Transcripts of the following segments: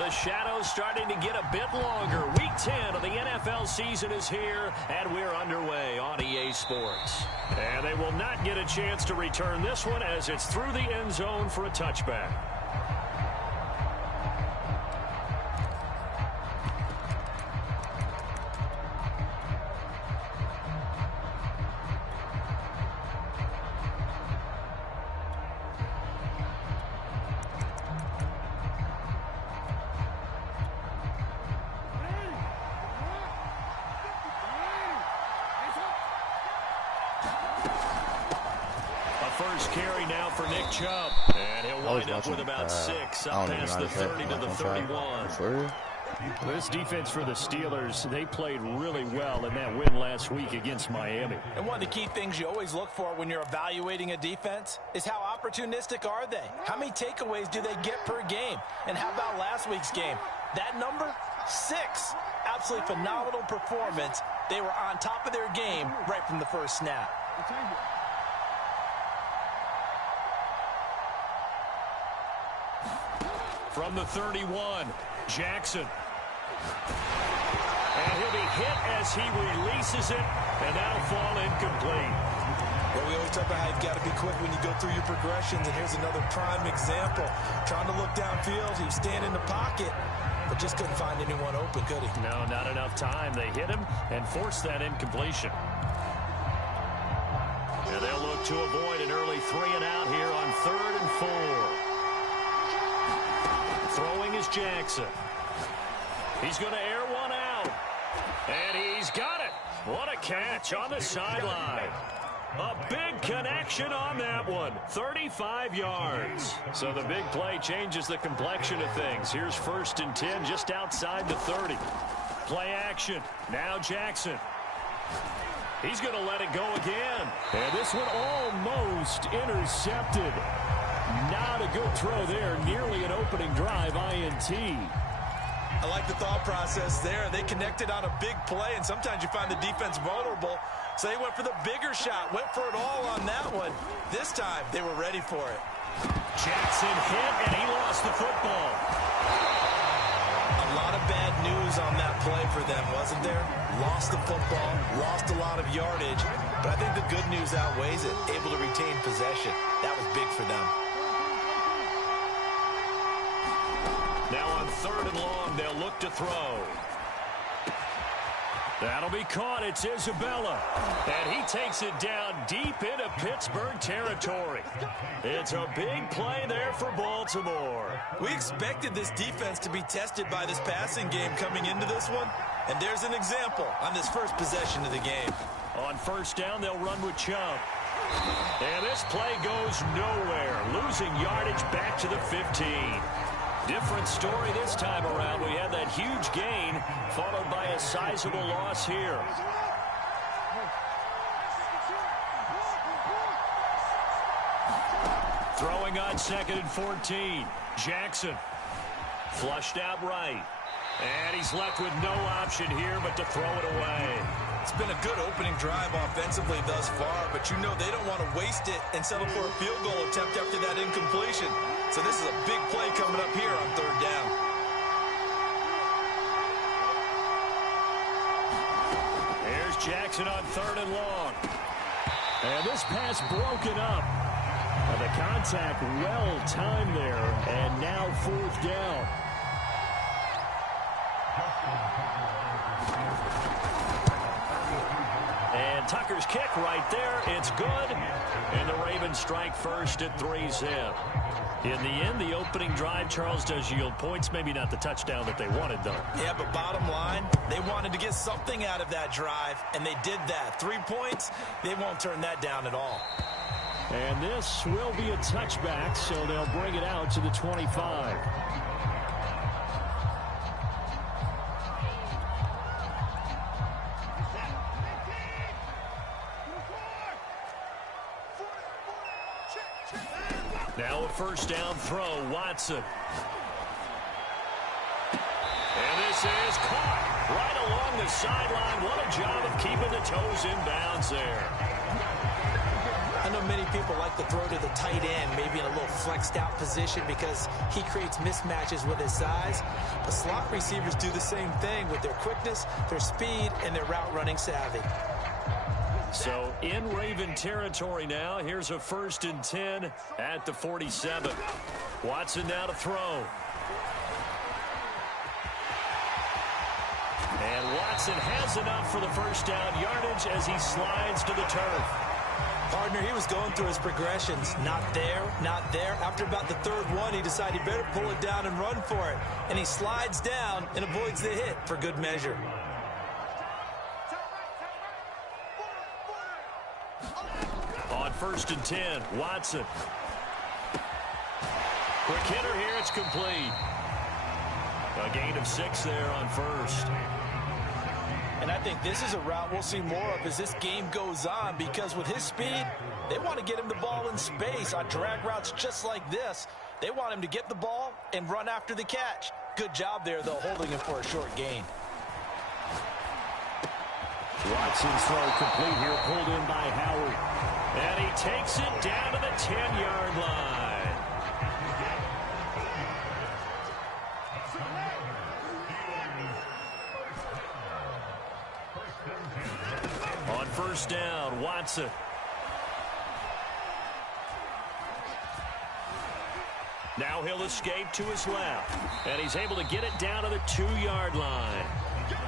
The shadow's starting to get a bit longer. Week 10 of the NFL season is here, and we're underway on EA Sports. And they will not get a chance to return this one as it's through the end zone for a touchback. First carry now for Nick Chubb. And he'll wind up with about 6 up past the 30 to the 31. This defense for the Steelers, they played really well in that win last week against Miami. And one of the key things you always look for when you're evaluating a defense is how opportunistic are they? How many takeaways do they get per game? And how about last week's game? That number, 6. Absolutely phenomenal performance. They were on top of their game right from the first snap. From the 31, Jackson. And he'll be hit as he releases it, and that'll fall incomplete. Well, we always talk about how you've got to be quick when you go through your progressions, and here's another prime example. Trying to look downfield, he was standing in the pocket, but just couldn't find anyone open, could he? No, not enough time. They hit him and forced that incompletion. And they'll look to avoid an early 3 and out here on 3rd and 4. Throwing is Jackson. He's going to air one out. And he's got it. What a catch on the sideline. A big connection on that one. 35 yards. So the big play changes the complexion of things. Here's 1st and 10 just outside the 30. Play action. Now Jackson. He's going to let it go again. And this one almost intercepted. Not a good throw there. Nearly an opening drive INT. I like the thought process there. They connected on a big play, and sometimes you find the defense vulnerable. So they went for the bigger shot, went for it all on that one. This time, they were ready for it. Jackson hit, and he lost the football. A lot of bad news on that play for them, wasn't there? Lost the football, lost a lot of yardage, but I think the good news outweighs it. Able to retain possession. That was big for them. Now on 3rd and long, they'll look to throw. That'll be caught. It's Isabella. And he takes it down deep into Pittsburgh territory. It's a big play there for Baltimore. We expected this defense to be tested by this passing game coming into this one. And there's an example on this first possession of the game. On 1st down, they'll run with Chubb. And this play goes nowhere. Losing yardage back to the 15. Different story this time around. We had that huge gain, followed by a sizable loss here. Throwing on 2nd and 14. Jackson. Flushed out right. And he's left with no option here but to throw it away. It's been a good opening drive offensively thus far, but you know they don't want to waste it and settle for a field goal attempt after that incompletion. So this is a big play coming up here on 3rd down. Here's Jackson on 3rd and long. And this pass broken up. And the contact well timed there. And now 4th down. And Tucker's kick right there. It's good. And the Ravens strike first at 3-zip. In the end, the opening drive, Charles, does yield points. Maybe not the touchdown that they wanted, though. Yeah, but bottom line, they wanted to get something out of that drive, and they did that. 3 points, they won't turn that down at all. And this will be a touchback, so they'll bring it out to the 25. Now a 1st down throw, Watson. And this is caught right along the sideline. What a job of keeping the toes in bounds there. I know many people like to throw to the tight end, maybe in a little flexed out position because he creates mismatches with his size. But slot receivers do the same thing with their quickness, their speed, and their route running savvy. So in Raven territory now, here's a 1st and 10 at the 47. Watson now to throw. And Watson has enough for the first down yardage as he slides to the turf. Partner, he was going through his progressions. Not there, not there. After about the 3rd one, he decided he better pull it down and run for it. And he slides down and avoids the hit for good measure. On 1st and 10, Watson. Quick hitter here, it's complete. A gain of 6 there on 1st. And I think this is a route we'll see more of as this game goes on, because with his speed, they want to get him the ball in space on drag routes just like this. They want him to get the ball and run after the catch. Good job there, though, holding him for a short gain. Watson's throw complete here, pulled in by Howard. And he takes it down to the 10-yard line. On 1st down, Watson. Now he'll escape to his left. And he's able to get it down to the 2-yard line.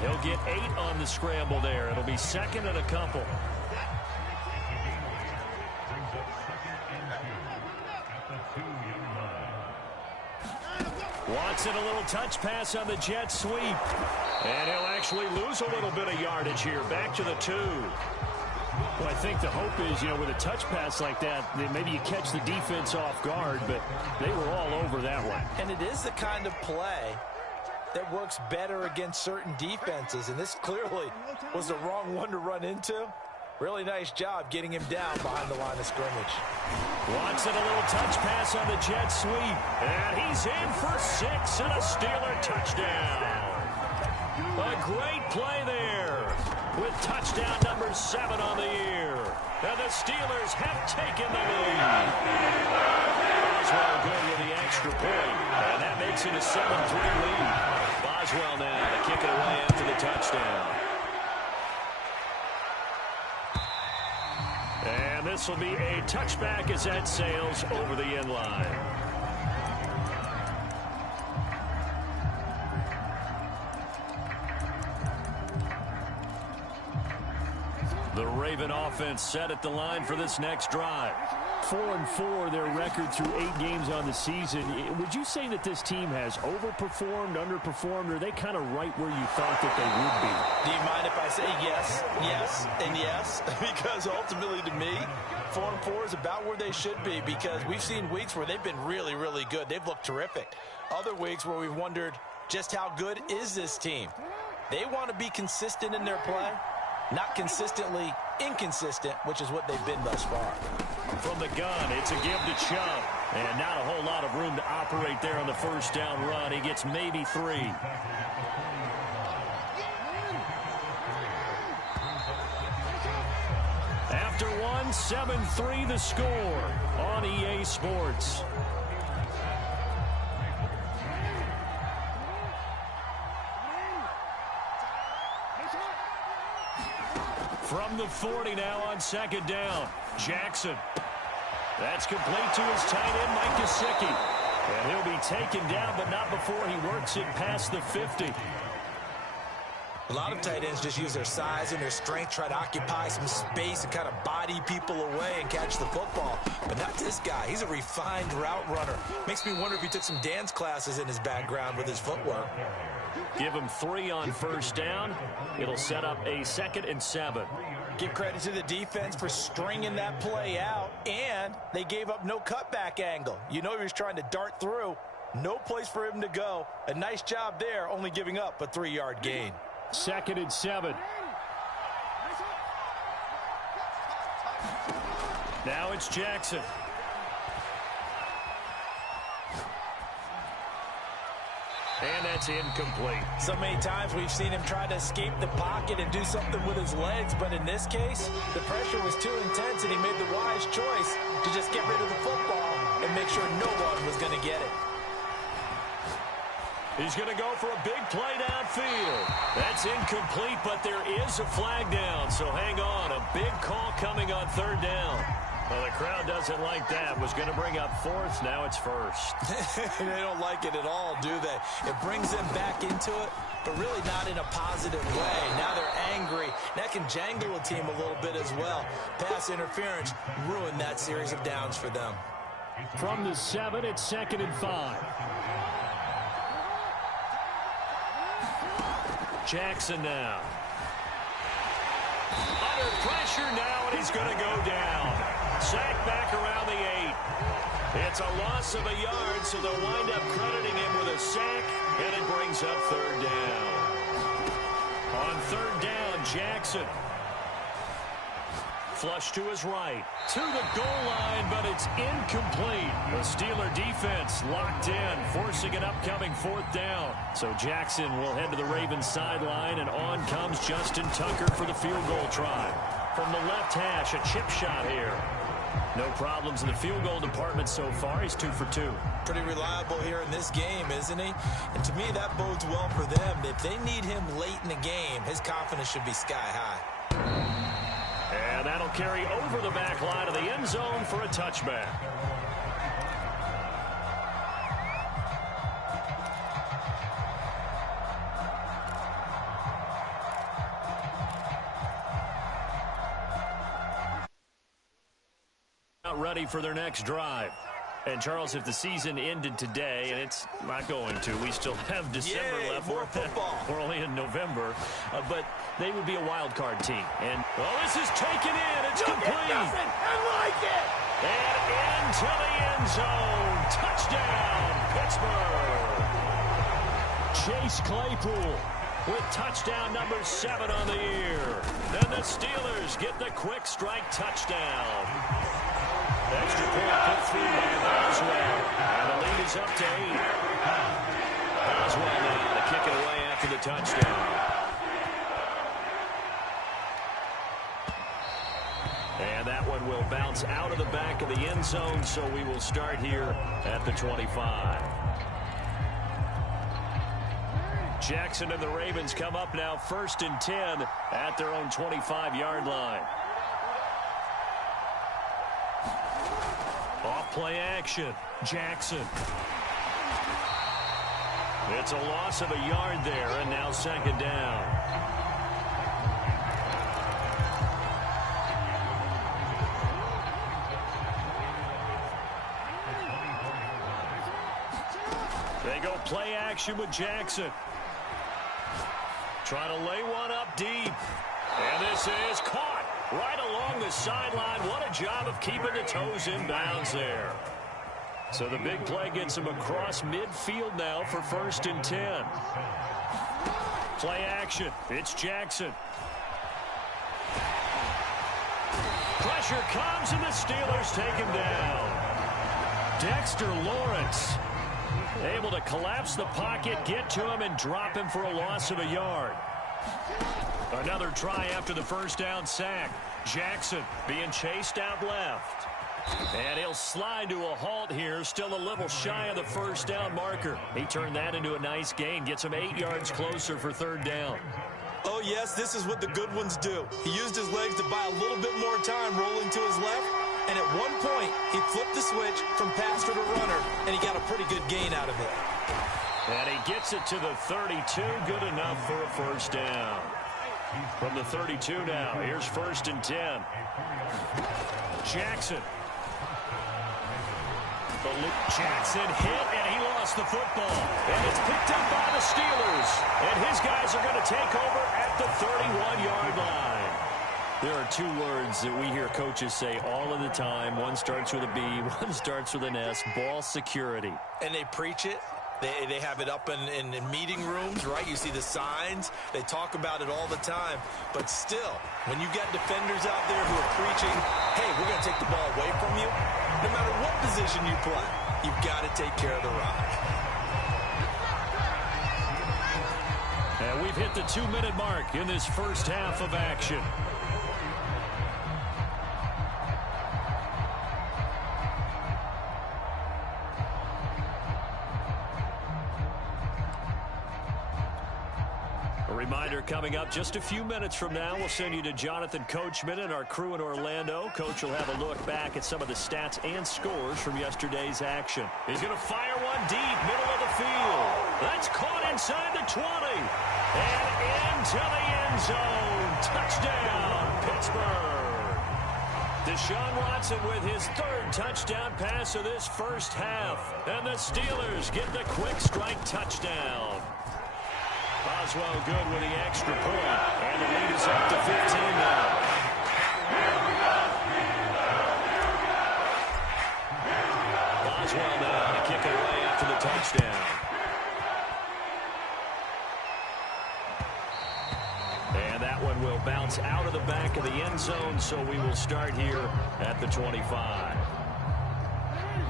He'll get 8 on the scramble there. It'll be 2nd and a couple. Watson, a little touch pass on the jet sweep. And he'll actually lose a little bit of yardage here. Back to the 2. Well, I think the hope is, with a touch pass like that, maybe you catch the defense off guard, but they were all over that one. And it is the kind of play that works better against certain defenses, and this clearly was the wrong one to run into. Really nice job getting him down behind the line of scrimmage. Watson, a little touch pass on the jet sweep. And he's in for 6 and a Steeler touchdown. A great play there with touchdown number 7 on the year. And the Steelers have taken the lead. Boswell good with the extra point. And that makes it a 7-3 lead. Boswell now to kick it away after the touchdown. And this will be a touchback as that sails over the end line. The Raven offense set at the line for this next drive. 4-4, their record through 8 games on the season. Would you say that this team has overperformed, underperformed, or are they kind of right where you thought that they would be? Do you mind if I say yes, yes, and yes? Because ultimately to me, 4-4 is about where they should be, because we've seen weeks where they've been really, really good. They've looked terrific. Other weeks where we've wondered just how good is this team. They want to be consistent in their play, not consistently inconsistent, which is what they've been thus far. From the gun, it's a give to Chubb. And not a whole lot of room to operate there on the first down run. He gets maybe 3. After 1, 7-3 the score on EA Sports. From the 40 now on 2nd down. Jackson. That's complete to his tight end, Mike Gesicki. And he'll be taken down, but not before he works it past the 50. A lot of tight ends just use their size and their strength, try to occupy some space and kind of body people away and catch the football. But not this guy. He's a refined route runner. Makes me wonder if he took some dance classes in his background with his footwork. Give him 3 on first down. It'll set up a 2nd and 7. Give credit to the defense for stringing that play out, and they gave up no cutback angle. You know he was trying to dart through. No place for him to go. A nice job there, only giving up a 3-yard gain. 2nd and 7. Now it's And that's incomplete. So many times we've seen him try to escape the pocket and do something with his legs, but in this case, the pressure was too intense, and he made the wise choice to just get rid of the football and make sure no one was going to get it. He's going to go for a big play downfield. That's incomplete, but there is a flag down, so hang on. A big call coming on third down. Well, the crowd doesn't like that. Was going to bring up fourth. Now it's first. They don't like it at all, do they? It brings them back into it, but really not in a positive way. Now they're angry. That can jangle a team a little bit as well. Pass interference ruined that series of downs for them. From the 7, it's 2nd and 5. Jackson now. Under pressure now, and he's going to go down. Sack back around the 8. It's a loss of a yard, so they'll wind up crediting him with a sack, and it brings up third down. On third down, Jackson. Flush to his right. To the goal line, but it's incomplete. The Steeler defense locked in, forcing an upcoming fourth down. So Jackson will head to the Ravens sideline, and on comes Justin Tucker for the field goal try. From the left hash, a chip shot here. No problems in the field goal department so far. He's 2 for 2. Pretty reliable here in this game, isn't he? And to me, that bodes well for them. If they need him late in the game, his confidence should be sky high. And that'll carry over the back line of the end zone for a touchback. Not ready for their next drive. And, Charles, if the season ended today, and it's not going to, we still have December left. More football. We're only in November. But they would be a wild card team. And, well, this is taken in. It's complete. I like it. And into the end zone. Touchdown, Pittsburgh. Chase Claypool with touchdown number 7 on the year. And the Steelers get the quick strike touchdown. Extra point put through by Boswell. And the lead is up to 8. Boswell now to kick it away after the touchdown. And that one will bounce out of the back of the end zone, so we will start here at the 25. Jackson and the Ravens come up now 1st and 10 at their own 25-yard line. Off play action. Jackson. It's a loss of a yard there, and now 2nd down. They go play action with Jackson. Try to lay one up deep. And this is caught right along the sideline. What a job of keeping the toes in bounds there. So the big play gets him across midfield now for 1st and 10. Play action. It's Jackson. Pressure comes, and the Steelers take him down. Dexter Lawrence able to collapse the pocket, get to him, and drop him for a loss of a yard. Another try after the first down sack. Jackson being chased out left. And he'll slide to a halt here, still a little shy of the first down marker. He turned that into a nice gain, gets him 8 yards closer for 3rd down. Oh, yes, this is what the good ones do. He used his legs to buy a little bit more time rolling to his left. And at one point, he flipped the switch from passer to runner, and he got a pretty good gain out of it. And he gets it to the 32, good enough for a 1st down. From the 32 now, here's 1st and 10. Jackson. Jackson hit, and he lost the football. And it's picked up by the Steelers. And his guys are going to take over at the 31-yard line. There are 2 words that we hear coaches say all of the time. One starts with a B, one starts with an S, ball security. And they preach it. They have it up in meeting rooms, right? You see the signs. They talk about it all the time. But still, when you got defenders out there who are preaching, hey, we're going to take the ball away from you, no matter what position you play, you've got to take care of the rock. And we've hit the 2-minute mark in this first half of action. A reminder coming up just a few minutes from now, we'll send you to Jonathan Coachman and our crew in Orlando. Coach will have a look back at some of the stats and scores from yesterday's action. He's going to fire one deep, middle of the field. That's caught inside the 20. And into the end zone. Touchdown, Pittsburgh. Deshaun Watson with his third touchdown pass of this first half. And the Steelers get the quick strike touchdown. Boswell good with the extra point. And the lead is up to 15 now. Boswell now to kick it away after the touchdown. And that one will bounce out of the back of the end zone, so we will start here at the 25.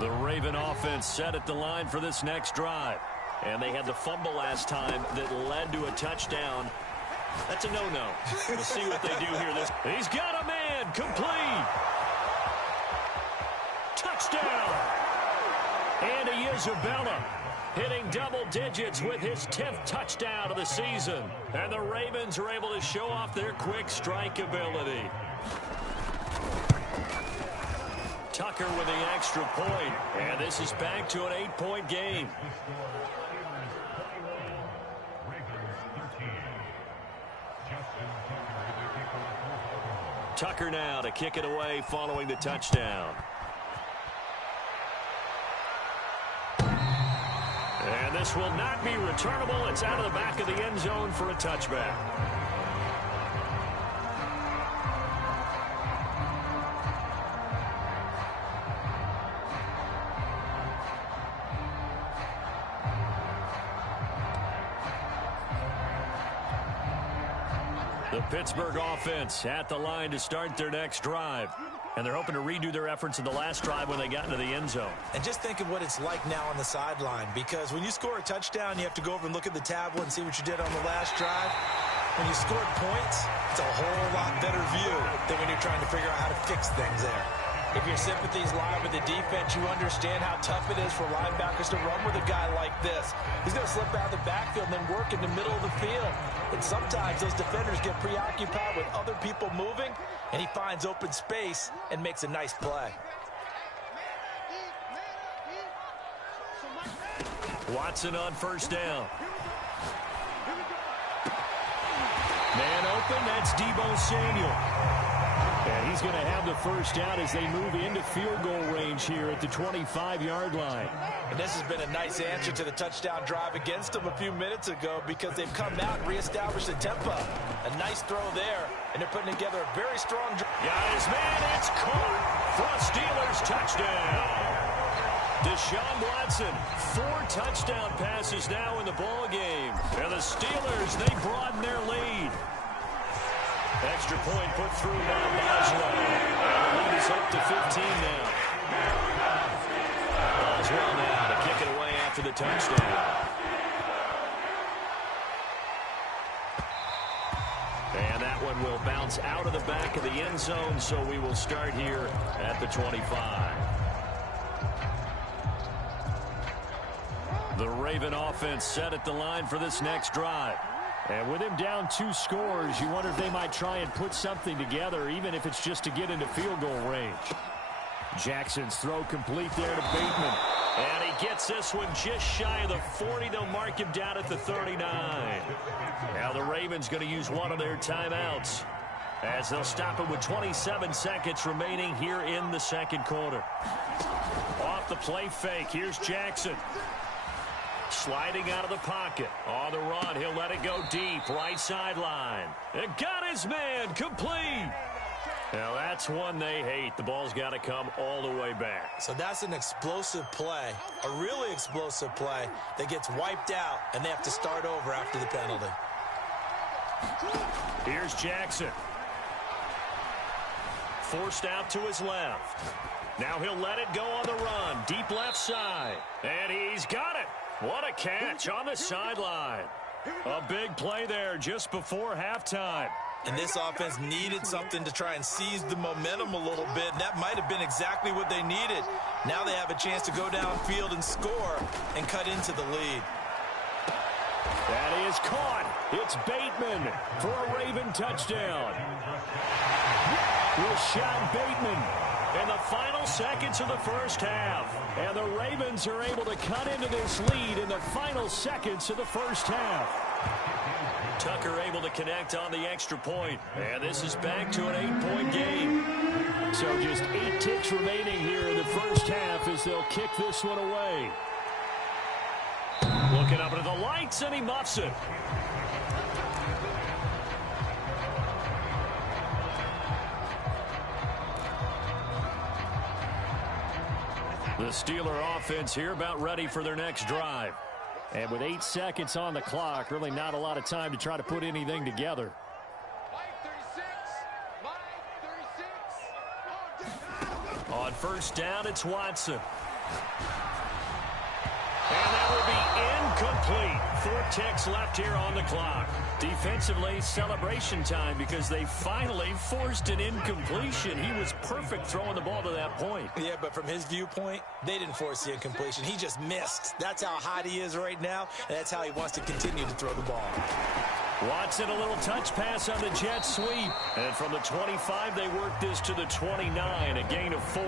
The Raven offense set at the line for this next drive. And they had the fumble last time that led to a touchdown. That's a no-no. We'll see what they do here. He's got a man. Complete. Touchdown. Andy Isabella hitting double digits with his 10th touchdown of the season. And the Ravens are able to show off their quick strike ability. Tucker with the extra point. And this is back to an 8-point game. Tucker now to kick it away following the touchdown. And this will not be returnable. It's out of the back of the end zone for a touchback. The Pittsburgh offense at the line to start their next drive. And they're hoping to redo their efforts in the last drive when they got into the end zone. And just think of what it's like now on the sideline, because when you score a touchdown, you have to go over and look at the tablet and see what you did on the last drive. When you scored points, it's a whole lot better view than when you're trying to figure out how to fix things there. If your sympathies lie with the defense, you understand how tough it is for linebackers to run with a guy like this. He's going to slip out of the backfield and then work in the middle of the field. And sometimes those defenders get preoccupied with other people moving, and he finds open space and makes a nice play. Watson on first down. Man open, that's Deebo Samuel. And he's going to have the first down as they move into field goal range here at the 25-yard line. And this has been a nice answer to the touchdown drive against them a few minutes ago, because they've come out and reestablished the tempo. A nice throw there, and they're putting together a very strong drive. Got his man, it's caught for a Steelers touchdown. Deshaun Watson, 4 touchdown passes now in the ball game. And the Steelers, they broaden their lead. Extra point put through by Boswell. And the lead is up to 15 now. Boswell now to kick it away after the touchdown. And that one will bounce out of the back of the end zone, so we will start here at the 25. The Raven offense set at the line for this next drive. And with him down 2 scores, you wonder if they might try and put something together, even if it's just to get into field goal range. Jackson's throw complete there to Bateman. And he gets this one just shy of the 40. They'll mark him down at the 39. Now the Ravens going to use one of their timeouts, as they'll stop it with 27 seconds remaining here in the second quarter. Off the play fake, here's Jackson. Sliding out of the pocket. On the run, he'll let it go deep. Right sideline. And got his man. Complete. Now that's one they hate. The ball's got to come all the way back. So that's an explosive play. A really explosive play that gets wiped out, and they have to start over after the penalty. Here's Jackson. Forced out to his left. Now he'll let it go on the run. Deep left side. And he's got it. What a catch on the sideline. A big play there just before halftime. And this offense needed something to try and seize the momentum a little bit. And that might have been exactly what they needed. Now they have a chance to go downfield and score and cut into the lead. That is caught. It's Bateman for a Raven touchdown. Rashad Bateman in the final seconds of the first half. And the Ravens are able to cut into this lead in the final seconds of the first half. Tucker able to connect on the extra point. And this is back to an 8-point game. So just 8 ticks remaining here in the first half as they'll kick this one away. Looking up into the lights, and he muffs it. The Steeler offense here about ready for their next drive. And with 8 seconds on the clock, really not a lot of time to try to put anything together. On first down, it's Watson. And that will be incomplete. 4 ticks left here on the clock. Defensively, celebration time because they finally forced an incompletion. He was perfect throwing the ball to that point. Yeah, but from his viewpoint, they didn't force the incompletion. He just missed. That's how hot he is right now, and that's how he wants to continue to throw the ball. Watson, a little touch pass on the jet sweep. And from the 25, they work this to the 29, a gain of 4.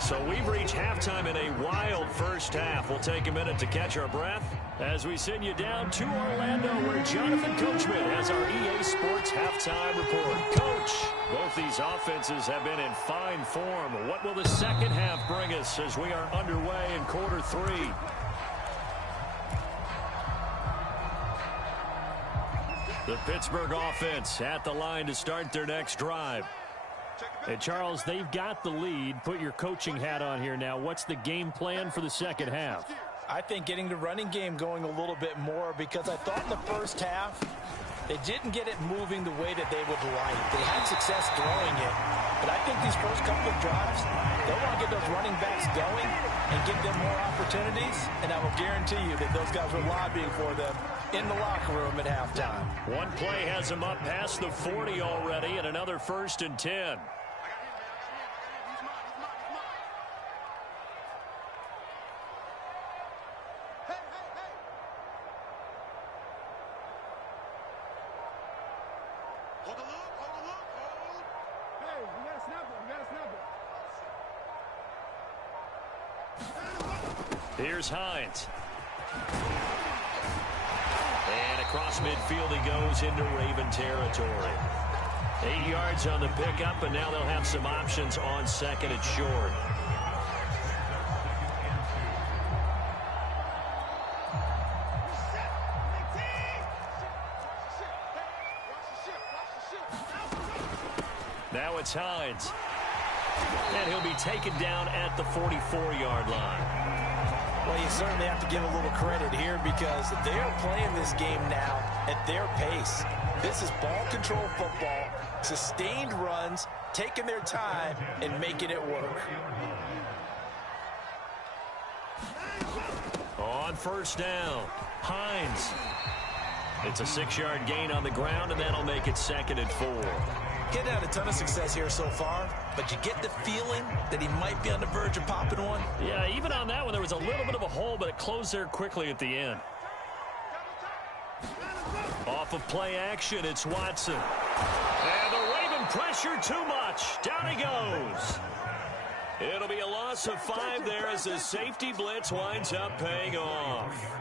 So we've reached halftime in a wild first half. We'll take a minute to catch our breath as we send you down to Orlando, where Jonathan Coachman has our EA Sports halftime report. Coach, both these offenses have been in fine form. What will the second half bring us as we are underway in quarter 3? The Pittsburgh offense at the line to start their next drive. And Charles, they've got the lead. Put your coaching hat on here now. What's the game plan for the second half? I think getting the running game going a little bit more, because I thought in the first half they didn't get it moving the way that they would like. They had success throwing it, but I think these first couple of drives, they'll want to get those running backs going and give them more opportunities, and I will guarantee you that those guys were lobbying for them in the locker room at halftime. One play has them up past the 40 already, and another 1st and 10. Here's Hines. And across midfield he goes into Raven territory. 8 yards on the pickup, and now they'll have some options on second and short. Now it's Hines. And he'll be taken down at the 44-yard line. Well, you certainly have to give a little credit here, because they're playing this game now at their pace. This is ball control football, sustained runs, taking their time and making it work. On first down, Hines. It's a 6-yard gain on the ground, and that'll make it 2nd and 4. He's had a ton of success here so far, but you get the feeling that he might be on the verge of popping one. Yeah, even on that one, there was a little bit of a hole, but it closed there quickly at the end. Off of play action, it's Watson. And the Raven pressure too much. Down he goes. It'll be a loss of 5 there as the safety blitz winds up paying off.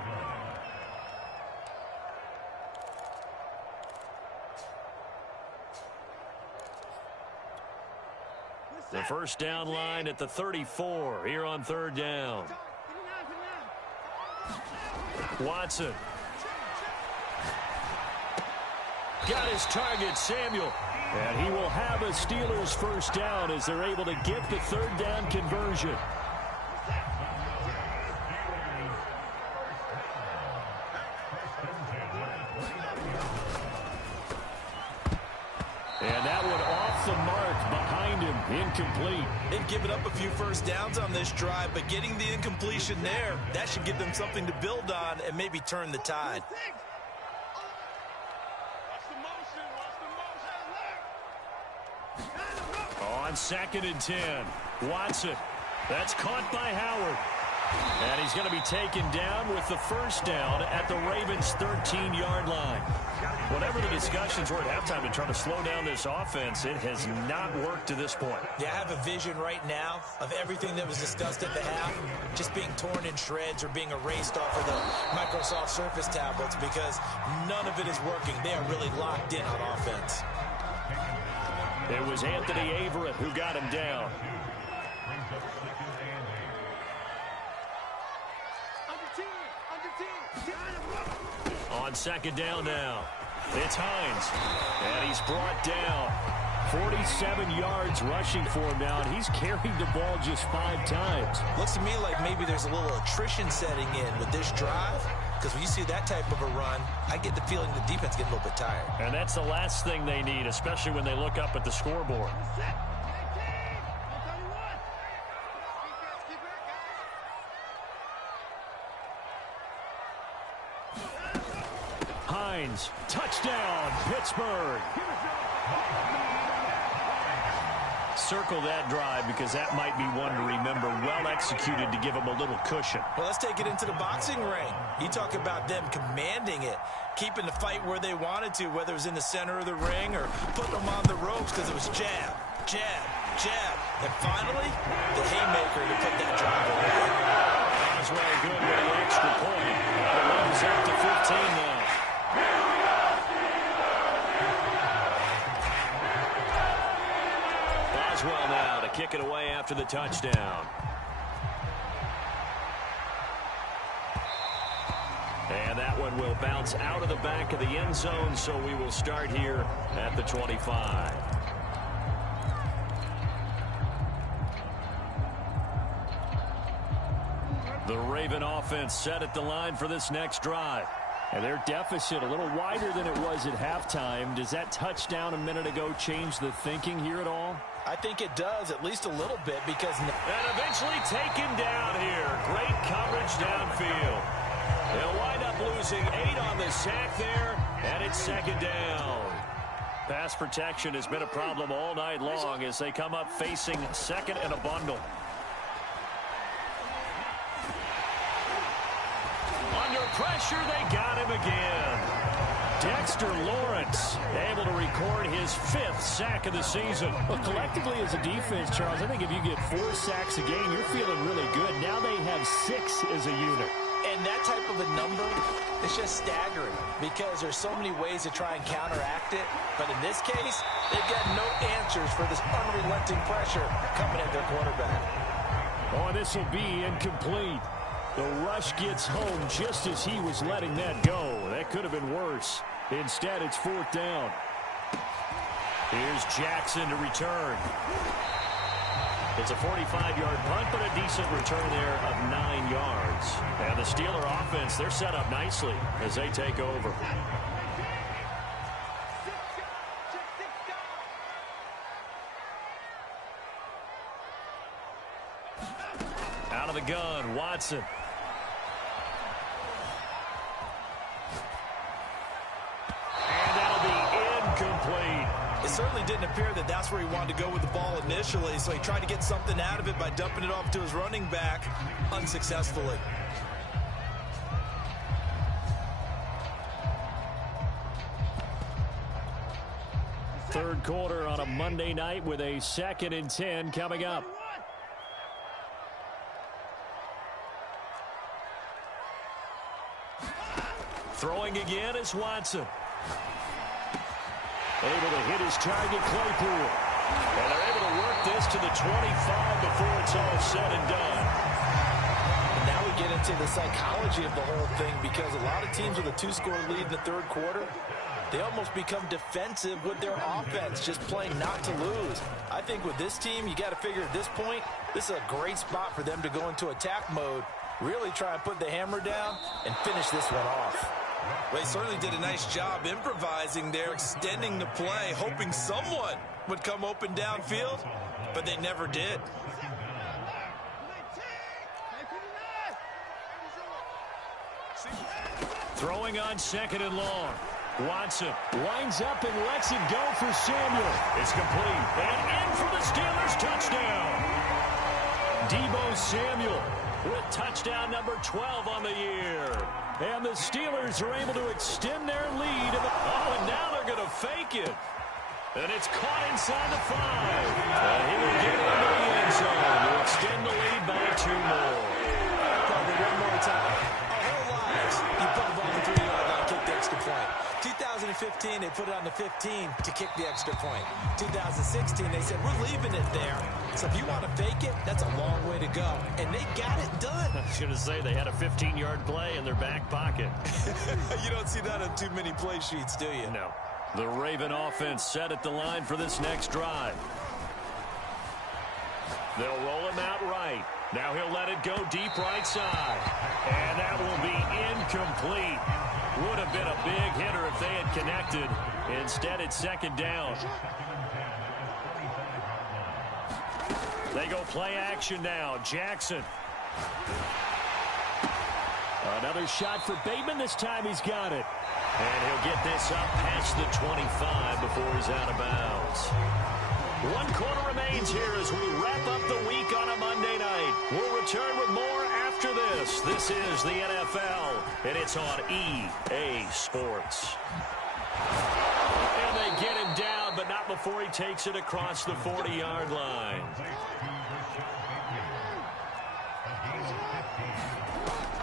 The first down line at the 34 here on 3rd down. Watson. Got his target, Samuel. And he will have a Steelers first down as they're able to get the 3rd down conversion. And that one off the mark behind him, incomplete. They've given up a few first downs on this drive, but getting the incompletion there, that should give them something to build on and maybe turn the tide. 2nd and 10. Watson. That's caught by Howard. And he's going to be taken down with the first down at the Ravens' 13-yard line. Whatever the discussions were at halftime to try to slow down this offense, it has not worked to this point. Yeah, I have a vision right now of everything that was discussed at the half just being torn in shreds or being erased off of the Microsoft Surface tablets because none of it is working. They are really locked in on offense. It was Anthony Averett who got him down. On 2nd down now, it's Hines, and he's brought down. 47 yards rushing for him now, and he's carried the ball just 5 times. Looks to me like maybe there's a little attrition setting in with this drive, because when you see that type of a run, I get the feeling the defense getting a little bit tired. And that's the last thing they need, especially when they look up at the scoreboard. Hines, touchdown, Pittsburgh. Circle that drive because that might be one to remember. Well executed to give them a little cushion. Well, let's take it into the boxing ring. You talk about them commanding it, keeping the fight where they wanted to, whether it was in the center of the ring or putting them on the ropes because it was jab, jab, jab. And finally, the haymaker to put that drive away. Boswell good with the extra point. The run's up to 15 now. Boswell now to kick it away after the touchdown. And that one will bounce out of the back of the end zone, so we will start here at the 25. The Raven offense set at the line for this next drive. And their deficit a little wider than it was at halftime. Does that touchdown a minute ago change the thinking here at all? I think it does, at least a little bit, because... And eventually taken down here. Great coverage downfield. They'll wind up losing 8 on the sack there, and it's 2nd down. Pass protection has been a problem all night long as they come up facing 2nd and a bundle. Under pressure, they got him again. Dexter Lawrence able to record his 5th sack of the season. Well, collectively as a defense, Charles, I think if you get 4 sacks a game, you're feeling really good. Now they have 6 as a unit. And that type of a number is just staggering because there's so many ways to try and counteract it. But in this case, they've got no answers for this unrelenting pressure coming at their quarterback. Oh, this will be incomplete. The rush gets home just as he was letting that go. That could have been worse. Instead, it's 4th down. Here's Jackson to return. It's a 45-yard punt, but a decent return there of 9 yards. And the Steeler offense, they're set up nicely as they take over. Out of the gun, Watson. Incomplete. It certainly didn't appear that that's where he wanted to go with the ball initially, so he tried to get something out of it by dumping it off to his running back unsuccessfully. Third quarter on a Monday night with a 2nd and 10 coming up. Throwing again is Watson. Able to hit his target, Claypool. And they're able to work this to the 25 before it's all said and done. And now we get into the psychology of the whole thing because a lot of teams with a 2-score lead in the third quarter, they almost become defensive with their offense, just playing not to lose. I think with this team, you got to figure at this point, this is a great spot for them to go into attack mode, really try and put the hammer down and finish this one off. Well, he certainly did a nice job improvising there, extending the play, hoping someone would come open downfield, but they never did. Throwing on 2nd and long. Watson lines up and lets it go for Samuel. It's complete. And in for the Steelers touchdown. Deebo Samuel with touchdown number 12 on the year. And the Steelers are able to extend their lead. Oh, and now they're going to fake it. And it's caught inside the 5. And he will get it into the end zone to extend the lead by 2 more. Probably one more time. Our whole lives, you put the ball in the 3-yard line, kick the extra point. 2015, they put it on the 15 to kick the extra point. 2016, they said, we're leaving it there. So if you want to fake it, that's a long way to go. And they got it done. I was going to say they had a 15-yard play in their back pocket. You don't see that on too many play sheets, do you? No. The Raven offense set at the line for this next drive. They'll roll him out right. Now he'll let it go deep right side. And that will be incomplete. Would have been a big hitter if they had connected. Instead, it's second down. They go play action now. Jackson. Another shot for Bateman. This time he's got it. And he'll get this up past the 25 before he's out of bounds. 1 quarter remains here as we wrap up the week on a Monday night. We'll return with more after this. This is the NFL, and it's on EA Sports. And they get him down, but not before he takes it across the 40-yard line.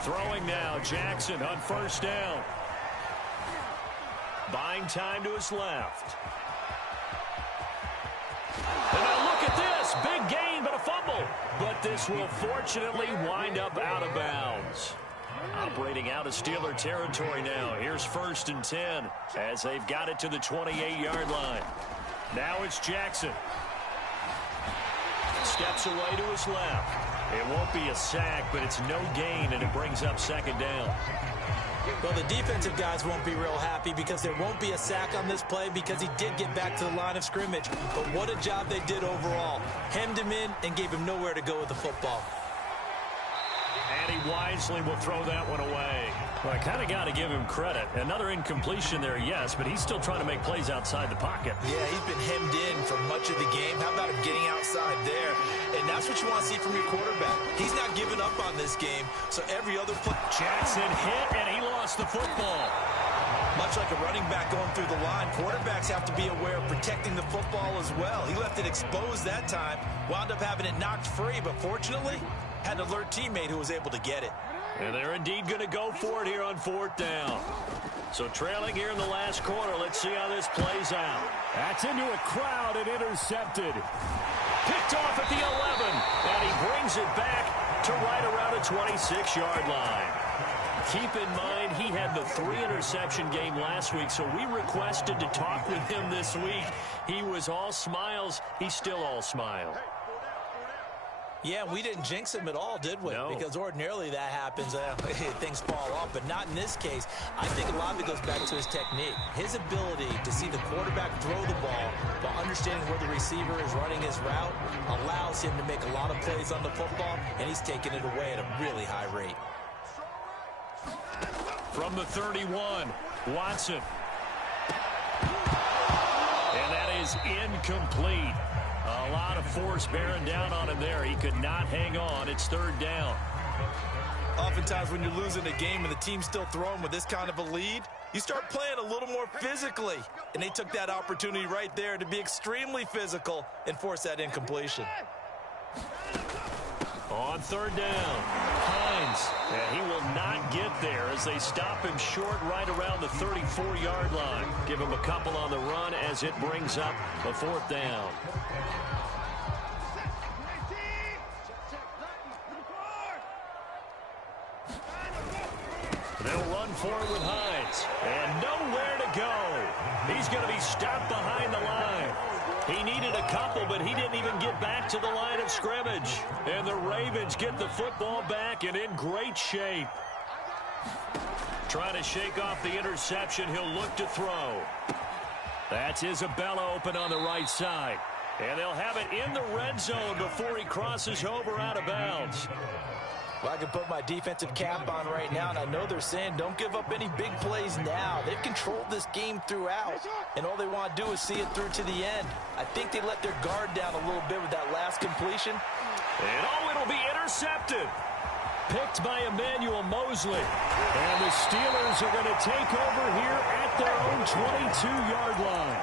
Throwing now, Jackson on first down. Buying time to his left. And now look at this. Big gain, but a fumble. But this will fortunately wind up out of bounds. Operating out of Steeler territory now. Here's 1st and 10 as they've got it to the 28-yard line. Now it's Jackson. Steps away to his left. It won't be a sack, but it's no gain, and it brings up second down. Well, the defensive guys won't be real happy because there won't be a sack on this play because he did get back to the line of scrimmage. But what a job they did overall. Hemmed him in and gave him nowhere to go with the football. And he wisely will throw that one away. Well, I kind of got to give him credit. Another incompletion there, yes, but he's still trying to make plays outside the pocket. Yeah, he's been hemmed in for much of the game. How about him getting outside there? And that's what you want to see from your quarterback. He's not giving up on this game, so every other play. Jackson hit, and he lost the football. Much like a running back going through the line, quarterbacks have to be aware of protecting the football as well. He left it exposed that time, wound up having it knocked free, but fortunately, had an alert teammate who was able to get it. And they're indeed going to go for it here on 4th down. So trailing here in the last quarter, let's see how this plays out. That's into a crowd and intercepted. Picked off at the 11, and he brings it back to right around the 26-yard line. Keep in mind, he had the 3-interception game last week, so we requested to talk with him this week. He was all smiles. He's still all smile. Yeah, we didn't jinx him at all, did we? No. Because ordinarily that happens, things fall off, but not in this case. I think a lot of it goes back to his technique. His ability to see the quarterback throw the ball while understanding where the receiver is running his route allows him to make a lot of plays on the football, and he's taking it away at a really high rate. From the 31, Watson. And that is incomplete. A lot of force bearing down on him there. He could not hang on. It's 3rd down. Oftentimes when you're losing a game and the team's still throwing with this kind of a lead, you start playing a little more physically. And they took that opportunity right there to be extremely physical and force that incompletion. On 3rd down, Hines. And he will not get there as they stop him short right around the 34-yard line. Give him a couple on the run as it brings up a 4th down. They'll run forward with Hines. And nowhere to go. He's going to be stopped behind the line. He needed a couple, but he didn't even get back to the line of scrimmage. And the Ravens get the football back and in great shape. Trying to shake off the interception. He'll look to throw. That's Isabella open on the right side. And they'll have it in the red zone before he crosses over out of bounds. Well, I can put my defensive cap on right now, and I know they're saying don't give up any big plays now. They've controlled this game throughout, and all they want to do is see it through to the end. I think they let their guard down a little bit with that last completion. And it'll be intercepted. Picked by Emmanuel Mosley. And the Steelers are going to take over here at their own 22-yard line.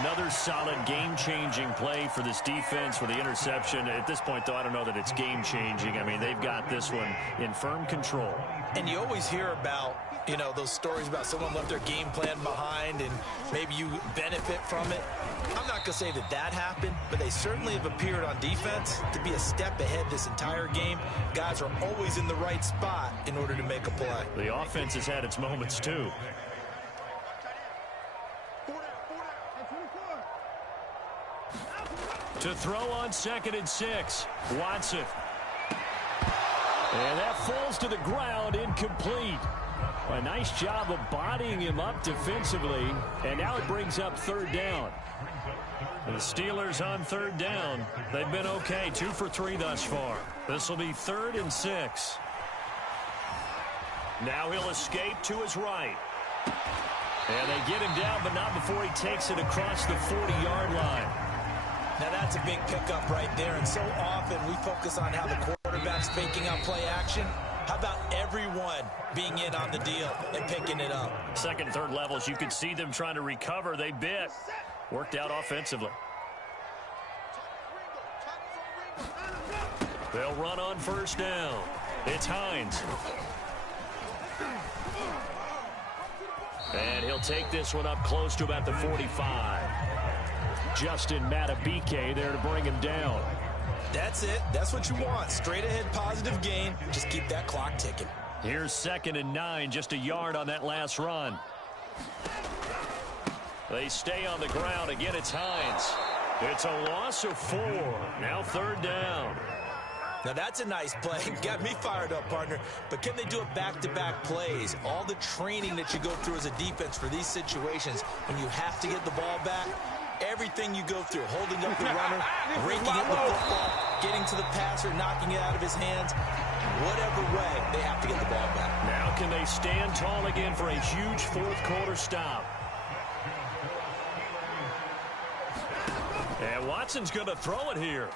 Another solid game-changing play for this defense for the interception. At this point, though, I don't know that it's game-changing. I mean, they've got this one in firm control. And you always hear about, you know, those stories about someone left their game plan behind and maybe you benefit from it. I'm not going to say that that happened, but they certainly have appeared on defense to be a step ahead this entire game. Guys are always in the right spot in order to make a play. The offense has had its moments, too. To throw on 2nd and 6. Watson. And that falls to the ground, incomplete. A nice job of bodying him up defensively. And now it brings up 3rd down. The Steelers on 3rd down. They've been okay. 2 for 3 thus far. This will be 3rd and 6. Now he'll escape to his right. And they get him down, but not before he takes it across the 40-yard line. Now that's a big pickup right there, and so often we focus on how the quarterback's faking out play action. How about everyone being in on the deal and picking it up? 2nd and 3rd levels, you could see them trying to recover. They bit. Worked out offensively. They'll run on 1st down. It's Hines. And he'll take this one up close to about the 45. Justin Matabike there to bring him down. That's it. That's what you want. Straight ahead positive gain. Just keep that clock ticking. Here's 2nd and 9. Just a yard on that last run. They stay on the ground. Again, it's Hines. It's a loss of 4. Now 3rd down. Now that's a nice play. Got me fired up, partner. But can they do it back-to-back plays? All the training that you go through as a defense for these situations, when you have to get the ball back, everything you go through, holding up the runner, raking up the football, getting to the passer, knocking it out of his hands, whatever way, they have to get the ball back. Now can they stand tall again for a huge 4th quarter stop? And Watson's going to throw it here.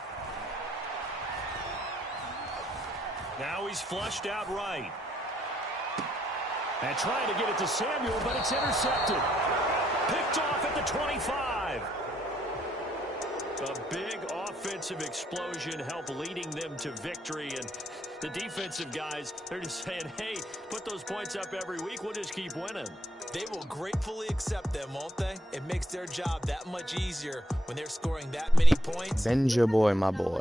Now he's flushed out right. And trying to get it to Samuel, but it's intercepted. Picked off at the 25. A big offensive explosion helped leading them to victory. And the defensive guys, they're just saying, hey, put those points up every week. We'll just keep winning. They will gratefully accept them, won't they? It makes their job that much easier when they're scoring that many points. Benja boy, my boy.